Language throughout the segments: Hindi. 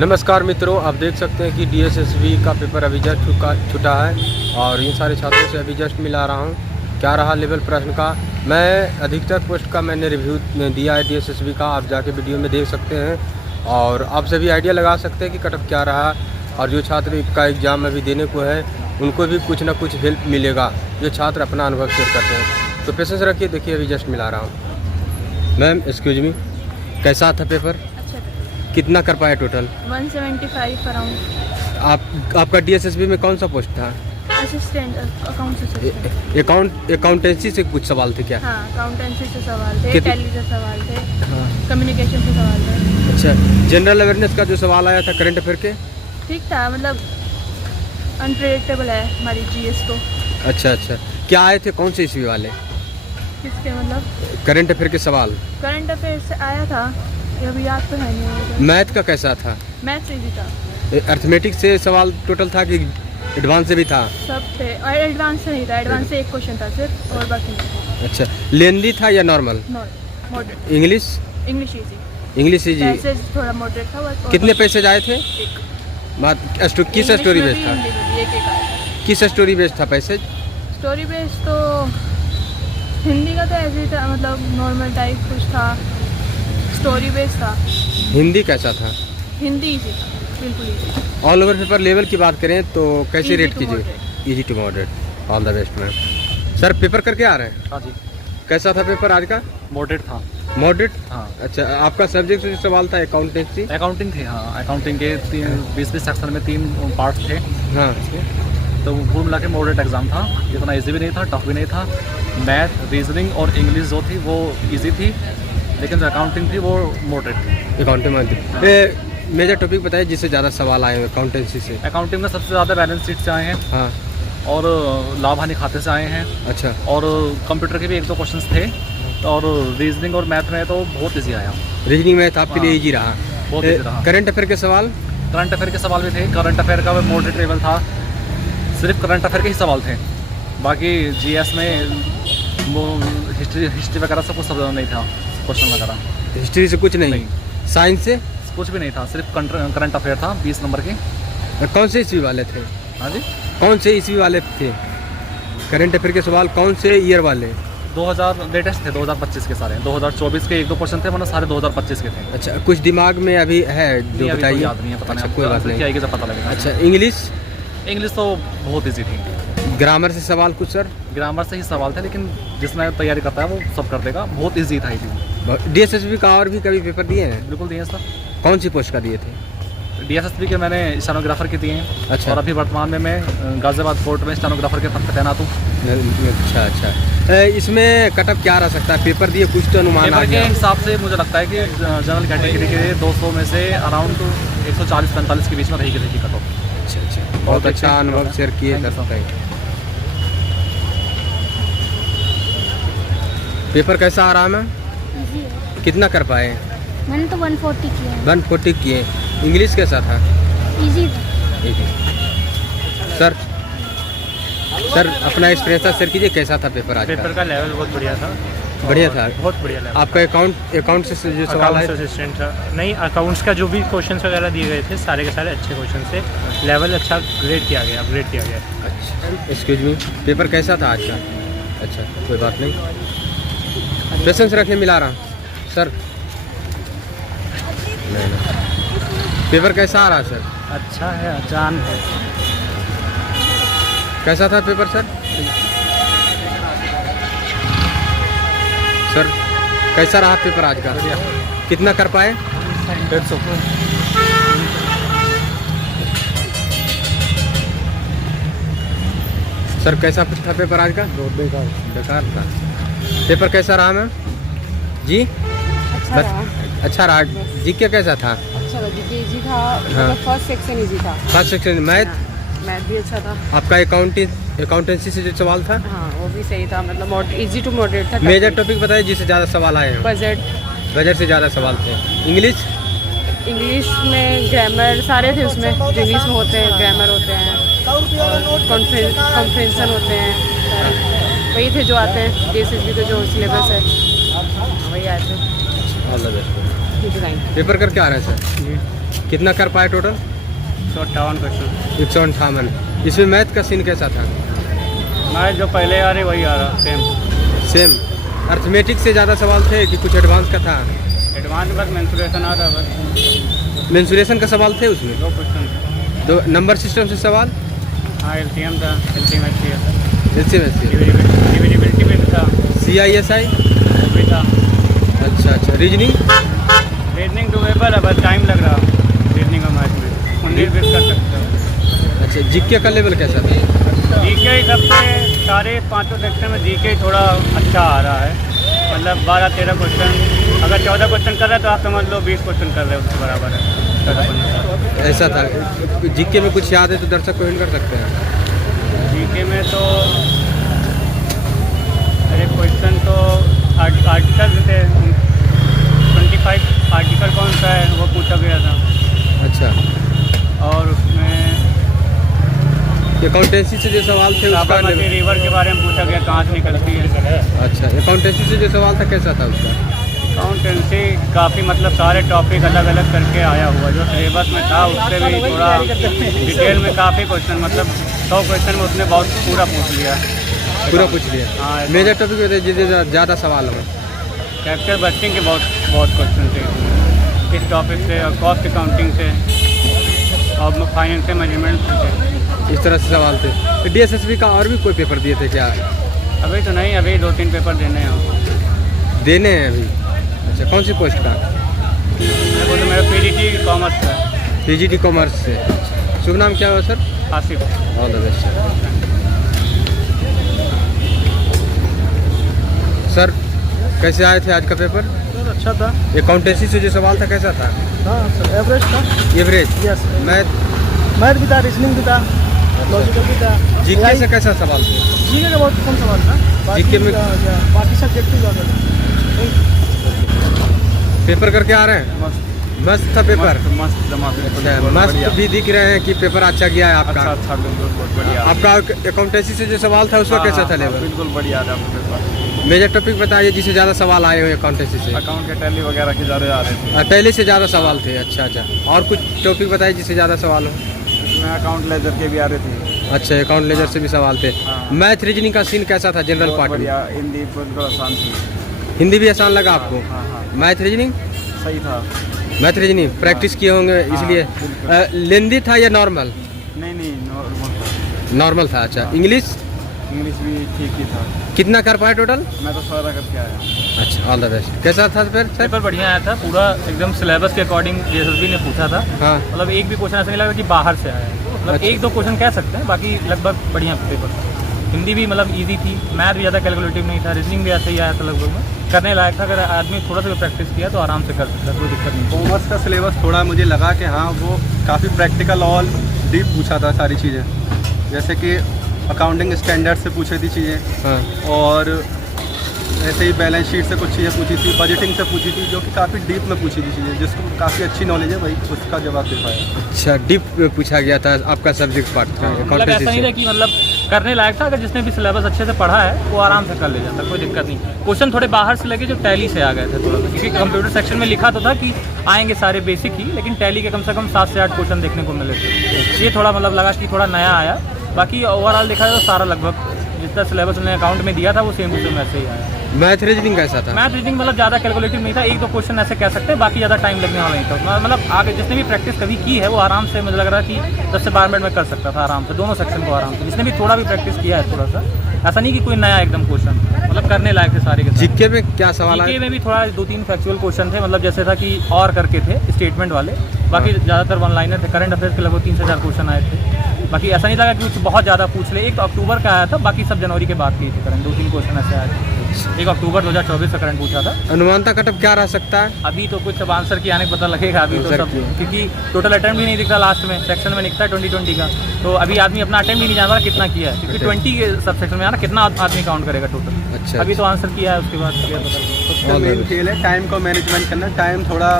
नमस्कार मित्रों, आप देख सकते हैं कि डीएसएसबी का पेपर अभी जस्ट छूटा है और इन सारे छात्रों से अभी जस्ट मिला रहा हूं। क्या रहा लेवल प्रश्न का, मैं अधिकतर पोस्ट का मैंने रिव्यू दिया है डीएसएसबी का, आप जाके वीडियो में देख सकते हैं और आप सभी आइडिया लगा सकते हैं कि कट ऑफ क्या रहा। और जो छात्र का एग्ज़ाम अभी देने को है उनको भी कुछ ना कुछ हेल्प मिलेगा, जो छात्र अपना अनुभव शेयर करते हैं। तो पेशेंस रखिए, देखिए अभी जस्ट मिला रहा हूँ। मैम एक्सक्यूज मी, कैसा था पेपर? कितना कर पाए टोटल? 175 अराउंड। आपका डीएसएसबी में कौन सा पोस्ट था? Assistant accounts assistant. अकाउंटेंसी से कुछ सवाल थे क्या? हाँ, अकाउंटेंसी से सवाल थे, टैली से सवाल थे, कम्युनिकेशन से सवाल थे। अच्छा, जनरल अवेयरनेस का जो सवाल आया था करंट अफेयर के? ठीक था, मतलब अनप्रेडिक्टेबल है हमारी जीएस तो। अच्छा, क्या आए थे, कौन से ईस्वी वाले? किसके मतलब? करंट अफेयर के सवाल करंट अफेयर से आया था, ये अभी याद तो है नहीं। मैथ का कैसा था? मैथ इजी था। अर्थमेटिक से सवाल टोटल था कि एडवांस से भी था? सब थे, और एडवांस से नहीं था, एडवांस से एक क्वेश्चन था सिर्फ और बाकी नहीं। अच्छा, लेंदी था या normal? Moderate. English English easy. Easy. Passage थोड़ा मॉडरेट था बस। कितने पैसेज आए थे? एक। किस स्टोरी बेस्ड था? एक किस स्टोरी बेस्ड था पैसेज? स्टोरी बेस तो हिंदी का तो ऐसे ही था, मतलब नॉर्मल टाइप कुछ था। स्टोरी बेस था। हिंदी कैसा था? हिंदी इजी था, बिल्कुल easy. All over paper level की बात करें तो कैसे Easy रेट to कीजिए? moderate। Easy to moderate. All the best ma'am. Sir paper करके आ रहे हैं? हाँ जी, कैसा था पेपर आज का? मॉडरेट था। मॉडरेट? हाँ, अच्छा, आपका सब्जेक्ट जो सवाल था अकाउंटेंसी? अकाउंटिंग थे। हाँ, अकाउंटिंग के 20 सेक्शन में 3 पार्ट थे। हाँ, तो कुल मिला के मॉडरेट एग्जाम था। इतना इजी भी नहीं था, टफ भी नहीं था। मैथ, रीजनिंग और इंग्लिश जो थी वो इजी थी, लेकिन जो अकाउंटिंग थी वो मॉडरेट थी। अकाउंटिंग में मेजर टॉपिक बताइए जिससे ज़्यादा सवाल आए हैं अकाउंटेंसी से। अकाउंटिंग में सबसे ज़्यादा बैलेंस शीट से आए हैं हाँ, और लाभ हानि खाते से आए हैं, अच्छा। और कंप्यूटर के भी 1-2 क्वेश्चंस थे, और रीजनिंग और मैथ में तो बहुत इजी आया। रीजनिंग मैथ आपके लिए हाँ, इजी रहा? बहुत इजी रहा। करंट अफेयर के सवाल? करंट अफेयर के सवाल भी थे। करंट अफेयर का मॉडरेट लेवल था, सिर्फ करंट अफेयर के ही सवाल थे। बाकी जीएस में वो हिस्ट्री वगैरह सब कुछ सब नहीं था, क्वेश्चन वगैरह। हिस्ट्री से कुछ नहीं? साइंस से कुछ भी नहीं था, सिर्फ करंट अफेयर था 20 नंबर के। कौन से ईस्वी वाले थे? हाँ जी, कौन से ईस्वी वाले थे करंट अफेयर के सवाल? कौन से ईयर वाले? 2000 लेटेस्ट थे, 2025 के सारे। 2024 के 1-2 क्वेश्चन थे, वरना सारे 2025 के थे। अच्छा, कुछ दिमाग में अभी है जो अभी बताइए? कोई याद नहीं है, पता अच्छा, नहीं, कोई बात नहीं। आएगी जब पता लगेगा। अच्छा, इंग्लिश तो बहुत ईजी थी। ग्रामर से सवाल कुछ सर? ग्रामर से ही सवाल थे, लेकिन जिसने तैयारी करता है वो सब कर देगा, बहुत ईजी था। डीएसएसबी का और भी कभी पेपर दिए हैं? बिल्कुल दिए सर। कौन सी पोस्ट का दिए थे? डीएसएसबी के मैंने स्टेनोग्राफर के दिए हैं। अच्छा। और अभी वर्तमान में मैं गाजियाबाद कोर्ट में स्टेनोग्राफर के पद पर तैनात हूँ। अच्छा। इसमें कटअप क्या रह सकता है? पेपर दिए, कुछ तो अनुमान आ पेपर के गया? हिसाब से मुझे लगता है कि जनरल कैटेगरी के 200 में से अराउंड 140-45 के बीच में रहेगी कट ऑफ। अच्छा, बहुत अच्छा अनुभव शेयर किए सर। पेपर कैसा आ रहा है मैम? इजी है। कितना कर पाए? मैंने तो 140 किया है। 140 किए। इंग्लिश कैसा था? इजी था। सर अपना एक्सपीरियंस शेयर कीजिए, कैसा था पेपर आज पेपर का लेवल बहुत बढ़िया था। बढ़िया था? बहुत बढ़िया लेवल। आपका अकाउंट से जो सवाल है? अकाउंट्स असिस्टेंट था। नहीं, अकाउंट्स का जो भी क्वेश्चंस वगैरह दिए गए थे सारे के सारे अच्छे क्वेश्चन थे। लेवल अच्छा अपग्रेड किया गया। अच्छा, एक्सक्यूज मी, पेपर कैसा था आज का? अच्छा, कोई बात नहीं, पेशेंस रखने मिला रहा सर। नहीं। पेपर कैसा आ रहा सर? अच्छा है, आसान है। कैसा था पेपर सर? सर कैसा रहा पेपर आज का? कितना कर पाए? 150। सर कैसा था पेपर आज का? बेकार था। पेपर कैसा रहा मैम जी? अच्छा रहा। जी के कैसा था? अच्छा, जीके इजी था। हाँ। फर्स्ट सेक्शन इजी था। फर्स्ट सेक्शन मैथ भी अच्छा था। आपका अकाउंटेंसी से जो सवाल था? हाँ, वो भी सही था, मतलब इजी टू मॉडरेट था। मेजर टॉपिक बताइए जिससे ज़्यादा सवाल आए हैं। बजट से ज़्यादा सवाल थे। इंग्लिश में ग्रामर सारे थे उसमें, जो इंग्लिश में होते हैं, ग्रामर होते हैं, कॉन्फ्रेंसन होते हैं, वही थे जो आते हैं डीएसएसबी का जो सिलेबस है, वही आए थे। All the best. Thank you. Paper करके आ रहे हैं सर? कितना कर पाए टोटल? 158 क्वेश्चन। 158। इसमें मैथ का सीन कैसा था? मैथ जो पहले आ रही वही आ रहा, सेम। सेम। अर्थमेटिक से ज़्यादा सवाल थे कि कुछ एडवांस का था? एडवांस बस मेंसुरेशन आ रहा बस। मेंसुरेशन का सवाल थे उसमें? 2 क्वेश्चन। तो नंबर सिस्टम से सवाल? हाँ, LCM था, LCM डिविजिबिलिटी भी था, CISI भी था। अच्छा। रीजनिंग? रीजनिंग डूएबल है, बस टाइम लग रहा रीजनिंग और मैथ में। 19 बीस कर सकते हो। अच्छा। जीके का लेवल कैसा था? जीके सबसे सारे 5 सेक्शन में जीके थोड़ा अच्छा आ रहा है, मतलब 12-13 क्वेश्चन। अगर 14 क्वेश्चन कर रहे हैं तो आप समझ लो 20 क्वेश्चन कर रहे हो, उसके बराबर है। ऐसा था। जीके में कुछ याद है तो दर्शक को हिंट कर सकते हैं? जीके में तो अरे क्वेश्चन तो आर्टिकल थे 25। आर्टिकल कौन सा है वो पूछा गया था। अच्छा। और उसमें अकाउंटेंसी से जो सवाल थे उसका साबरमती रिवर के बारे में पूछा गया, कहाँ से निकलती है। अच्छा। अकाउंटेंसी से जो सवाल था कैसा था उसका? अकाउंटेंसी काफ़ी मतलब सारे टॉपिक अलग अलग करके आया हुआ, जो सिलेबस में था उससे भी थोड़ा डिटेल में काफ़ी क्वेश्चन, मतलब 100 क्वेश्चन में उसने बहुत पूरा पूछ लिया। पूरा पूछ लिया? हाँ। मेजर टॉपिक में जिससे ज़्यादा सवाल हो? कैपिटल बजटिंग के बहुत क्वेश्चन थे इस टॉपिक से, और कॉस्ट अकाउंटिंग से, और फाइनेंशियल मैनेजमेंट से। इस तरह से सवाल थे। तो DSSB का और भी कोई पेपर दिए थे क्या? अभी तो नहीं, अभी 2-3 पेपर देने हैं। देने हैं अभी? अच्छा। कौन सी पोस्ट का? वो तो मेरा PGT कॉमर्स का। PGT कॉमर्स से। शुभ नाम क्या हुआ sir? Asif. All the best sir. कैसे आए थे आज का पेपर? सर अच्छा था। अकाउंटेंसी से जो सवाल था कैसा था? हाँ सर, एवरेज था। एवरेज? यस। मैथ भी था, रीजनिंग भी था, लॉजिकल भी था। जीके से कैसा सवाल थे? जीके का बहुत कम सवाल था। जीके में बाकी सब्जेक्ट भी ज़्यादा था। पेपर करके आ रहे हैं? मस्त था पेपर? मस्त जमा। अच्छा। मस्त भी दिख रहे हैं कि पेपर अच्छा गया है आपका? अच्छा, बिल्कुल बहुत बढ़िया। आपका अकाउंटेंसी से जो सवाल था उसका कैसा था लेवल? बिल्कुल बढ़िया था पेपर। मेजर टॉपिक बताइए जिससे ज़्यादा सवाल आए हुए अकाउंटेंसी से। अकाउंट के टैली वगैरह के ज़्यादा आ रहे थे। पहले से ज़्यादा सवाल थे? अच्छा। और कुछ टॉपिक बताइए जिससे ज़्यादा सवाल हो? इसमें अकाउंट लेजर के भी आ रहे थे। अच्छा। अकाउंट लेजर से भी सवाल थे। मैथ रीजनिंग का सीन कैसा था जनरल पार्ट में? बढ़िया। हिंदी बिल्कुल आसान थी। हिंदी भी आसान लगा आपको? हाँ। मैथ रीजनिंग सही था। मैथ रीजनिंग प्रैक्टिस किए होंगे इसलिए। लेंदी था या नॉर्मल? नहीं, नॉर्मल था। नॉर्मल था। अच्छा। इंग्लिश भी ठीक ही था। कितना कर पाए टोटल? मैं तो 16 करके आया। अच्छा। All the best. कैसा था फिर सर? पेपर बढ़िया आया था, पूरा एकदम सिलेबस के अकॉर्डिंग DSSB ने पूछा था। हाँ। मतलब एक भी क्वेश्चन ऐसा नहीं लगा कि बाहर से आया है, मतलब अच्छा। 1-2 क्वेश्चन कह सकते हैं, बाकी लगभग बढ़िया पेपर था। हिंदी भी मतलब इजी थी, मैथ भी ज़्यादा कैलकुलेटिव नहीं था, रीजनिंग भी ऐसे ही आया था लगभग में, करने लायक था। अगर आदमी थोड़ा सा भी प्रैक्टिस किया तो आराम से कर सकता है, कोई दिक्कत नहीं। कॉमर्स का सिलेबस थोड़ा मुझे लगा कि हाँ वो काफ़ी प्रैक्टिकल और डीप पूछा था सारी चीज़ें, जैसे कि अकाउंटिंग स्टैंडर्ड से पूछी थी चीज़ें। हाँ। और ऐसे ही बैलेंस शीट से कुछ चीज़ें पूछी थी, बजटिंग से पूछी थी, जो कि काफ़ी डीप में पूछी थी चीज़ें, जिसको काफ़ी अच्छी नॉलेज है भाई उसका जवाब दे पाया। अच्छा। डीप पूछा गया था आपका सब्जेक्ट पार्ट था मतलब अकाउंटेंसी ऐसा नहीं था से? कि मतलब करने लायक था, अगर जिसने भी सिलेबस अच्छे से पढ़ा है वो आराम से कर ले जाता, कोई दिक्कत नहीं। क्वेश्चन थोड़े बाहर से लगे जो टैली से आ गए थे थोड़ा सा, क्योंकि कंप्यूटर सेक्शन में लिखा तो था कि आएंगे सारे बेसिक ही, लेकिन टैली के कम से कम 7 से 8 क्वेश्चन देखने को मिले थे। ये थोड़ा मतलब लगा कि थोड़ा नया आया, बाकी ओवरऑल देखा जाए तो सारा लगभग जितना सिलेबस उन्होंने अकाउंट में दिया था वो सेम टू सेम ऐसे ही आया। मैथ रीजनिंग कैसा था? मैथ रीजनिंग मतलब ज़्यादा कैलकुलेटिव नहीं था, 1-2 क्वेश्चन ऐसे कह सकते हैं, बाकी ज़्यादा टाइम लगने वाला नहीं था। मतलब आगे जिसने भी प्रैक्टिस कभी की है वो आराम से, मुझे लग रहा है कि 10 से 12 मिनट में कर सकता था आराम से, दोनों सेक्शन को आराम से, जिसने भी थोड़ा भी प्रैक्टिस किया है थोड़ा सा। ऐसा नहीं कि कोई नया एकदम क्वेश्चन, मतलब करने लायक थे सारे के सारे। जीके में क्या सवाल जीके आए? में भी थोड़ा 2-3 फैक्चुअल क्वेश्चन थे, मतलब जैसे था कि और करके थे स्टेटमेंट वाले, बाकी ज़्यादातर वन लाइनर थे। करंट अफेयर्स के लगभग 3 से 4 क्वेश्चन आए थे, बाकी ऐसा नहीं लगा कि कुछ बहुत ज़्यादा पूछ ले। 1 तो अक्टूबर का आया था, बाकी सब जनवरी के बाद किए थे करंट, 2-3 क्वेश्चन ऐसे आए थे। 1 अक्टूबर 2024 का करंट पूछा था। अनुमानता कटअप क्या रह सकता है? अभी तो कुछ अब आंसर की आने का पता लगेगा, अभी तो आंसर सब, की। क्योंकि टोटल अटेम्प्ट भी नहीं दिखता लास्ट में, सेक्शन में दिखता है 2020 का, तो अभी आदमी अपना अटेम्प्ट भी नहीं जान रहा कितना किया है, क्योंकि 20 के सब सेक्शन में आना कितना आदमी काउंट करेगा टोटल। अच्छा। अभी तो आंसर किया है, उसके बाद क्लियर पता सबसे मेन खेल है टाइम को मैनेजमेंट करना। टाइम थोड़ा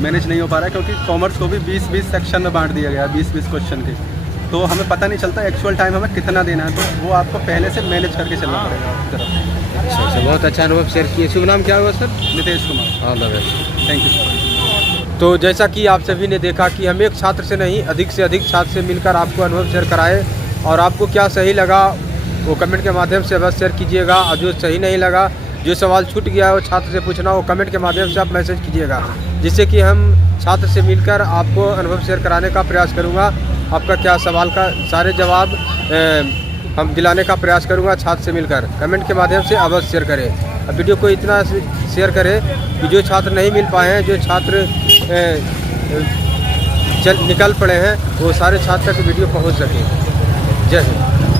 मैनेज नहीं हो पा रहा है, क्योंकि कॉमर्स को भी 20-20 सेक्शन में बांट दिया गया है, 20-20 क्वेश्चन के, तो हमें पता नहीं चलता एक्चुअल टाइम हमें कितना देना है, तो वो आपको पहले से मैनेज करके चलना पड़ेगा उस तरफ। अच्छा। बहुत अच्छा अनुभव शेयर किए। शुभ नाम क्या हुआ sir? Nitesh Kumar. All the best. Thank you. तो जैसा कि आप सभी ने देखा कि हम एक छात्र से नहीं अधिक से अधिक छात्र से मिलकर आपको अनुभव शेयर कराए, और आपको क्या सही लगा वो कमेंट के माध्यम से अवश्य शेयर कीजिएगा, और जो सही नहीं लगा, जो सवाल छूट गया है वो छात्र से पूछना, वो कमेंट के माध्यम से आप मैसेज कीजिएगा, जिससे कि हम छात्र से मिलकर आपको अनुभव शेयर कराने का प्रयास करूँगा। आपका क्या सवाल का सारे जवाब हम दिलाने का प्रयास करूँगा छात्र से मिलकर। कमेंट के माध्यम से अवश्य शेयर करें। अब वीडियो को इतना शेयर करें कि जो छात्र नहीं मिल पाए हैं, जो छात्र निकल पड़े हैं, वो सारे छात्र तक वीडियो पहुँच सके। जय हिंद।